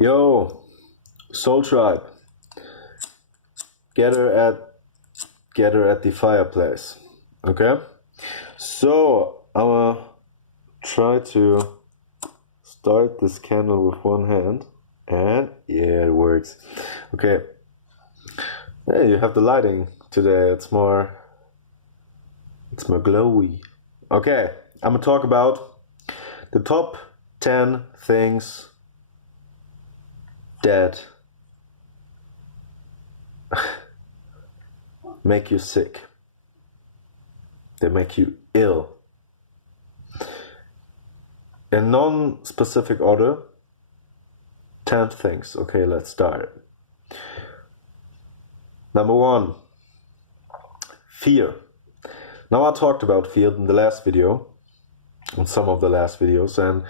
Yo, Soul Tribe, gather at the fireplace. Okay? So I'ma try to start this candle with one hand, and yeah, it works. Okay. Yeah, you have the lighting today. It's more glowy. Okay, I'm gonna talk about the top 10 things that make you sick. They make you ill. In non-specific order, 10 things. Okay, let's start. Number 1, fear. Now I talked about fear in the last video, in some of the last videos, and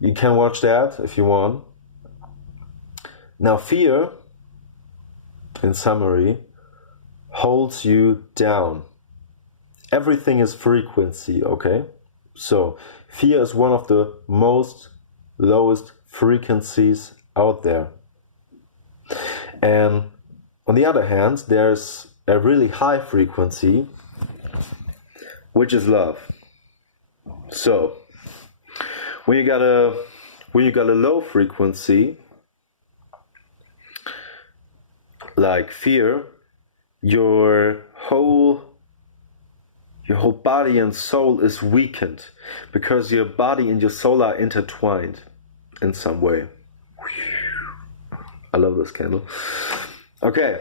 you can watch that if you want. Now fear, in summary, holds you down. Everything is frequency, okay? So fear is one of the most lowest frequencies out there. And on the other hand, there's a really high frequency, which is love. So when you got a low frequency like fear, your whole body and soul is weakened because your body and your soul are intertwined in some way. I love this candle. Okay.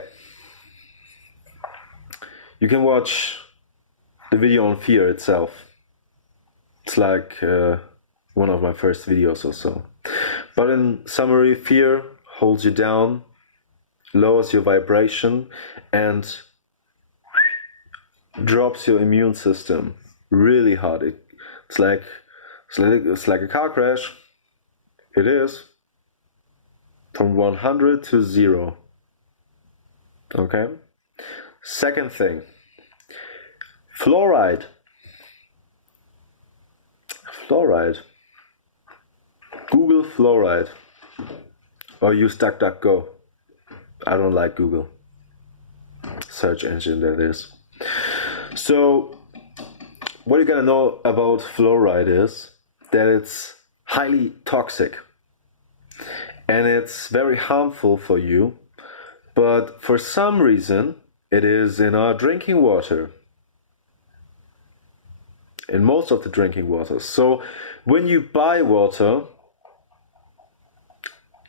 You can watch the video on fear itself. It's like one of my first videos or so. But in summary, fear holds you down, lowers your vibration, and drops your immune system really hard. It's like a car crash. It is from 100 to 0. Okay. Second thing, fluoride. Google fluoride or use DuckDuckGo. I don't like Google. Search engine that is. So what you're gonna know about fluoride is that it's highly toxic and it's very harmful for you, but for some reason it is in our drinking water, in most of the drinking water. So when you buy water,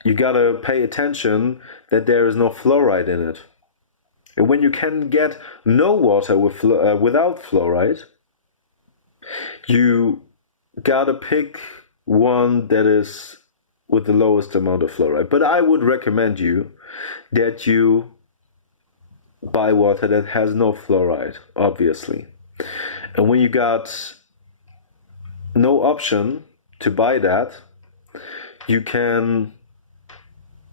you gotta pay attention that there is no fluoride in it. And when you can get no water without fluoride, you gotta pick one that is with the lowest amount of fluoride. But I would recommend you that you buy water that has no fluoride, obviously. And when you got no option to buy that, you can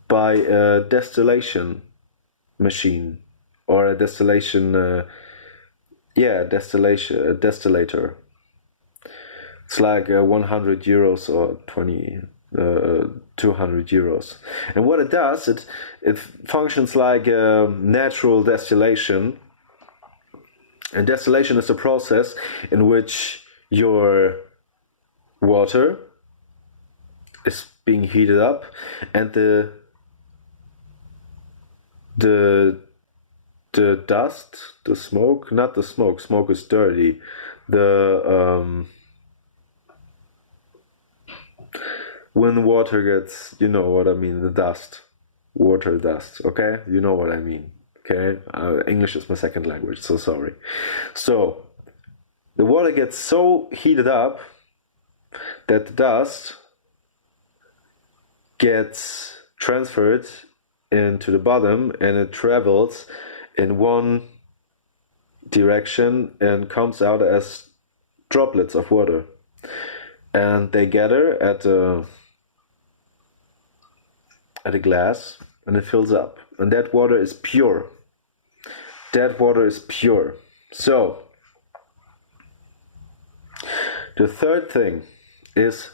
buy a distillation machine or a distillator. It's like 100 euros or 200 euros. And what it does, it functions like a natural distillation. And distillation is a process in which your water is being heated up and the dust, the smoke, not the smoke is dirty, when water gets, you know what I mean, the dust, water dust, okay, you know what I mean, okay, English is my second language, so sorry. So the water gets so heated up that the dust gets transferred into the bottom and it travels in one direction and comes out as droplets of water, and they gather at a glass and it fills up, and that water is pure. So the third thing is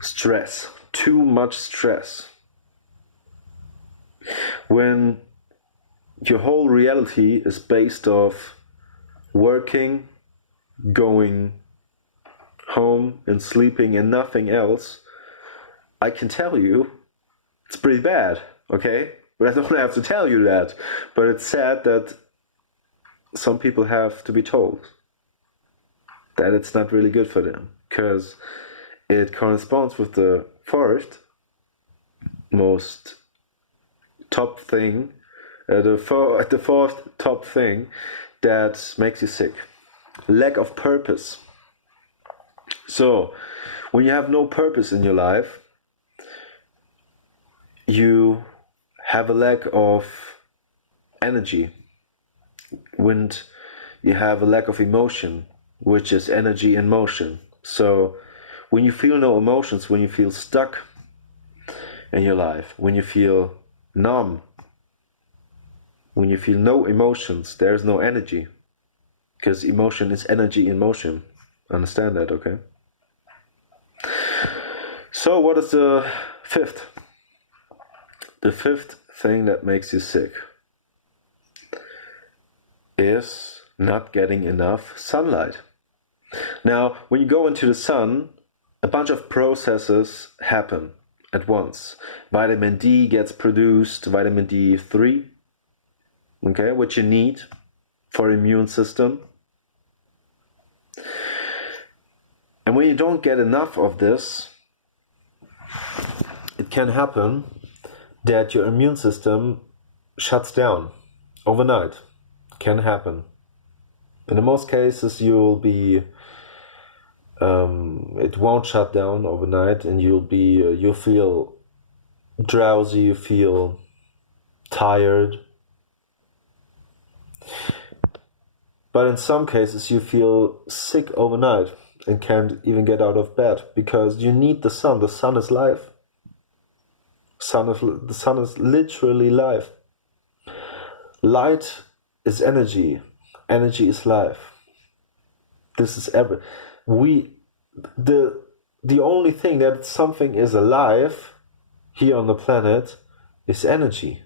stress. too much stress, when your whole reality is based off working, going home and sleeping and nothing else, I can tell you it's pretty bad, okay? But I don't have to tell you that. But it's sad that some people have to be told that it's not really good for them, because it corresponds with the fourth most top thing, the fourth top thing that makes you sick: lack of purpose. So when you have no purpose in your life, you have a lack of energy, when you have a lack of emotion, which is energy in motion. So when you feel no emotions, when you feel stuck in your life, when you feel numb, when you feel no emotions, there's no energy, because emotion is energy in motion. Understand that, okay? So what is the fifth? The fifth thing that makes you sick is not getting enough sunlight. Now, when you go into the sun, a bunch of processes happen at once. Vitamin D gets produced, vitamin D3, okay, which you need for immune system. And when you don't get enough of this, it can happen that your immune system shuts down overnight. Can happen. In most cases, you'll be it won't shut down overnight, and you'll feel drowsy, you feel tired. But in some cases, you feel sick overnight and can't even get out of bed, because you need the sun. The sun is life. The sun is literally life. Light is energy. Energy is life. This is the only thing that something is alive here on the planet is energy.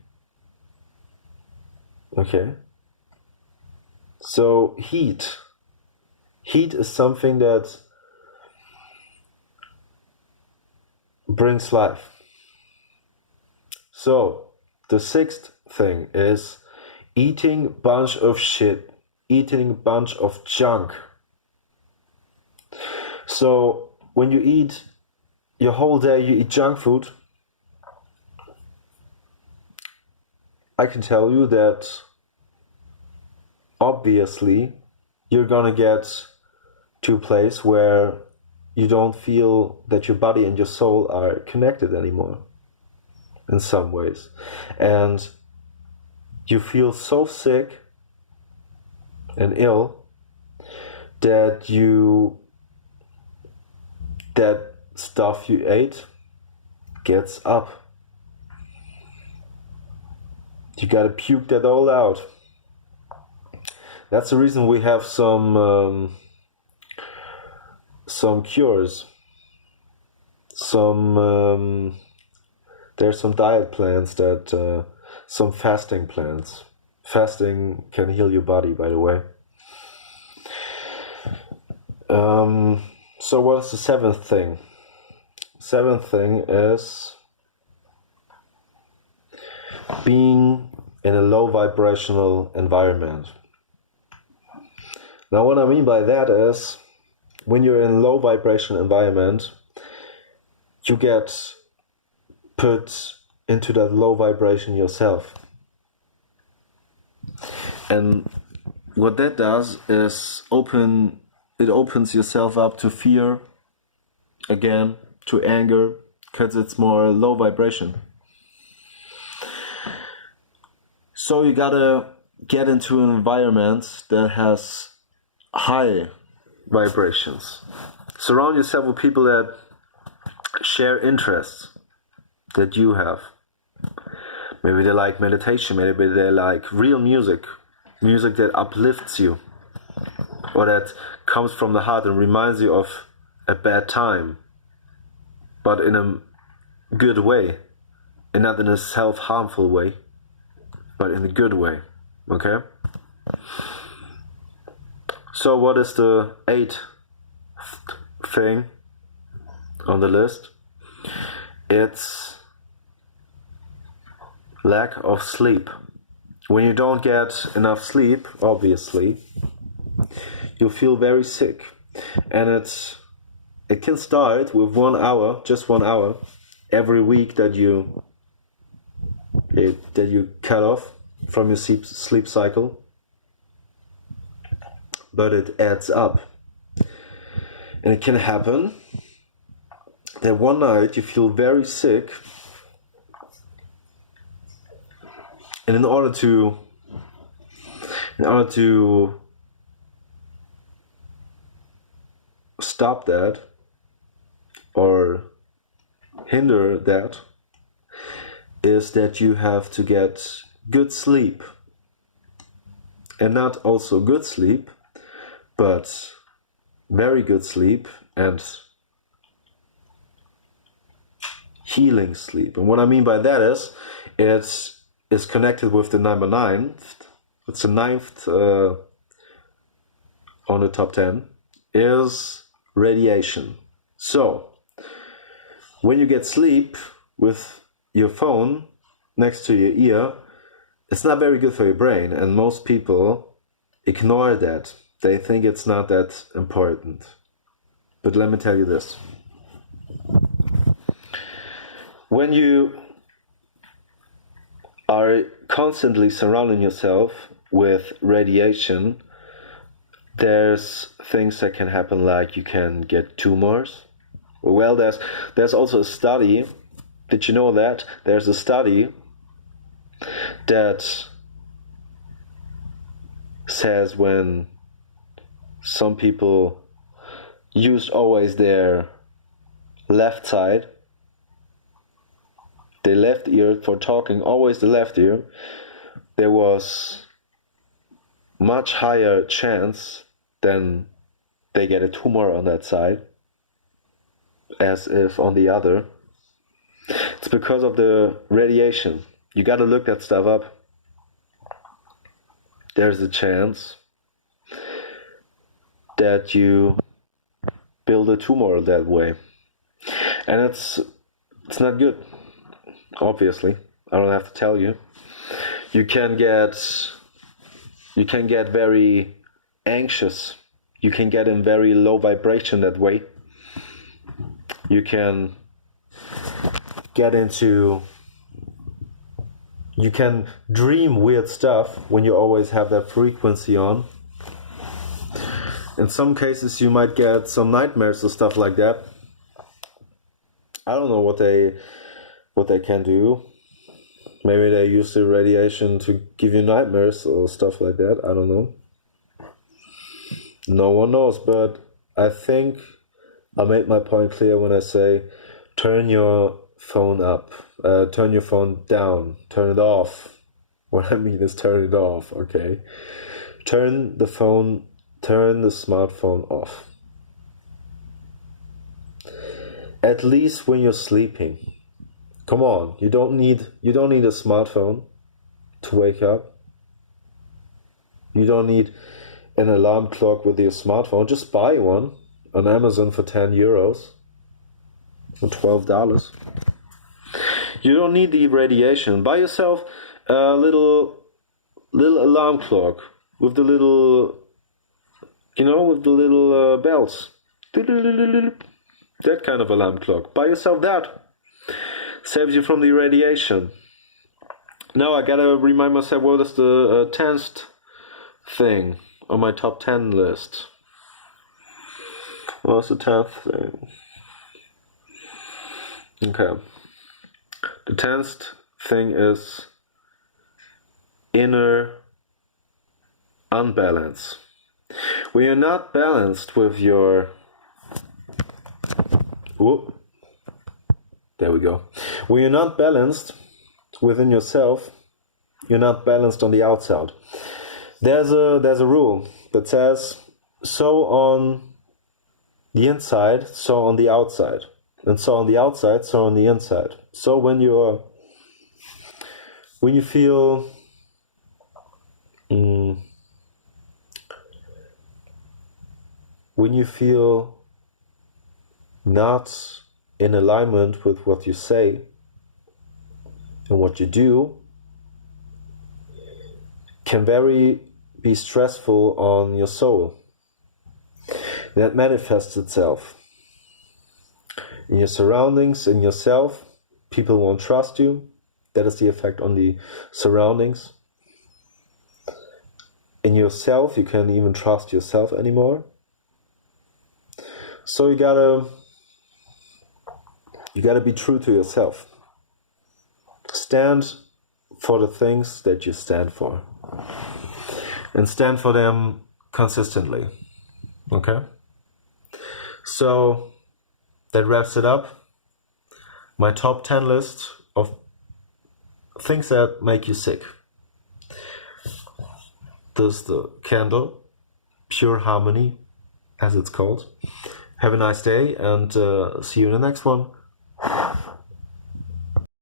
Okay? So heat is something that brings life. So the sixth thing is eating bunch of shit, eating bunch of junk. So when you eat your whole day, you eat junk food, I can tell you that obviously you're gonna get to a place where you don't feel that your body and your soul are connected anymore in some ways, and you feel so sick and ill that that stuff you ate gets up. You gotta puke that all out. That's the reason we have some cures, there's some diet plans that some fasting plans. Fasting can heal your body, by the way. So what is the seventh thing? Seventh thing is being in a low vibrational environment. Now what I mean by that is, when you're in a low vibration environment, you get put into that low vibration yourself. And what that does is it opens yourself up to fear, again, to anger, because it's more low vibration. So you gotta get into an environment that has high vibrations. Surround yourself with people that share interests that you have. Maybe they like meditation, maybe they like real music that uplifts you, or that comes from the heart and reminds you of a bad time, but in a good way, and not in a self-harmful way, but in a good way. Okay? So what is the 8th thing on the list? It's lack of sleep. When you don't get enough sleep, obviously, you feel very sick. And it can start with 1 hour, just 1 hour, every week that you cut off from your sleep cycle. But it adds up. And it can happen that one night you feel very sick, and in order to stop that or hinder that is that you have to get good sleep, and not also good sleep, but very good sleep and healing sleep. And what I mean by that is it's connected with the number 9. It's the 9th on the top 10 is radiation. So when you get sleep with your phone next to your ear, it's not very good for your brain, and most people ignore that. They think it's not that important. But let me tell you this. When you are constantly surrounding yourself with radiation, there's things that can happen, like you can get tumors. Well, there's also a study. Did you know that? There's a study that says when some people used always their left side, their left ear for talking, always the left ear, there was much higher chance than they get a tumor on that side as if on the other. It's because of the radiation. You gotta look that stuff up. There's a chance that you build a tumor that way, and it's not good. Obviously, I don't have to tell you. You can get very anxious. You can get in very low vibration that way. You can dream weird stuff when you always have that frequency on. In some cases you might get some nightmares or stuff like that. I don't know what they can do. Maybe they use the radiation to give you nightmares or stuff like that. I don't know. No one knows, but I think I made my point clear when I say turn your phone up, turn your phone down, turn it off. What I mean is turn it off, okay? Turn the smartphone off. At least when you're sleeping. Come on, you don't need a smartphone to wake up. You don't need an alarm clock with your smartphone. Just buy one on Amazon for €10 or $12. You don't need the radiation. Buy yourself a little alarm clock with the little, bells. That kind of alarm clock. Buy yourself that. Saves you from the radiation. Now I gotta remind myself what is the 10th thing on my top 10 list. What's the 10th thing? Okay. The 10th thing is inner unbalance. When you're not balanced with your... Whoop. There we go. When you're not balanced within yourself, you're not balanced on the outside. There's a rule that says, so on the inside, so on the outside. And so on the outside, so on the inside. So when you feel when you feel not in alignment with what you say and what you do, can be stressful on your soul. That manifests itself in your surroundings, in yourself. People won't trust you. That is the effect on the surroundings. In yourself, you can't even trust yourself anymore. So you gotta be true to yourself. Stand for the things that you stand for. And stand for them consistently. Okay? So that wraps it up. My top 10 list of things that make you sick. There's the candle, Pure Harmony, as it's called. Have a nice day, and see you in the next one.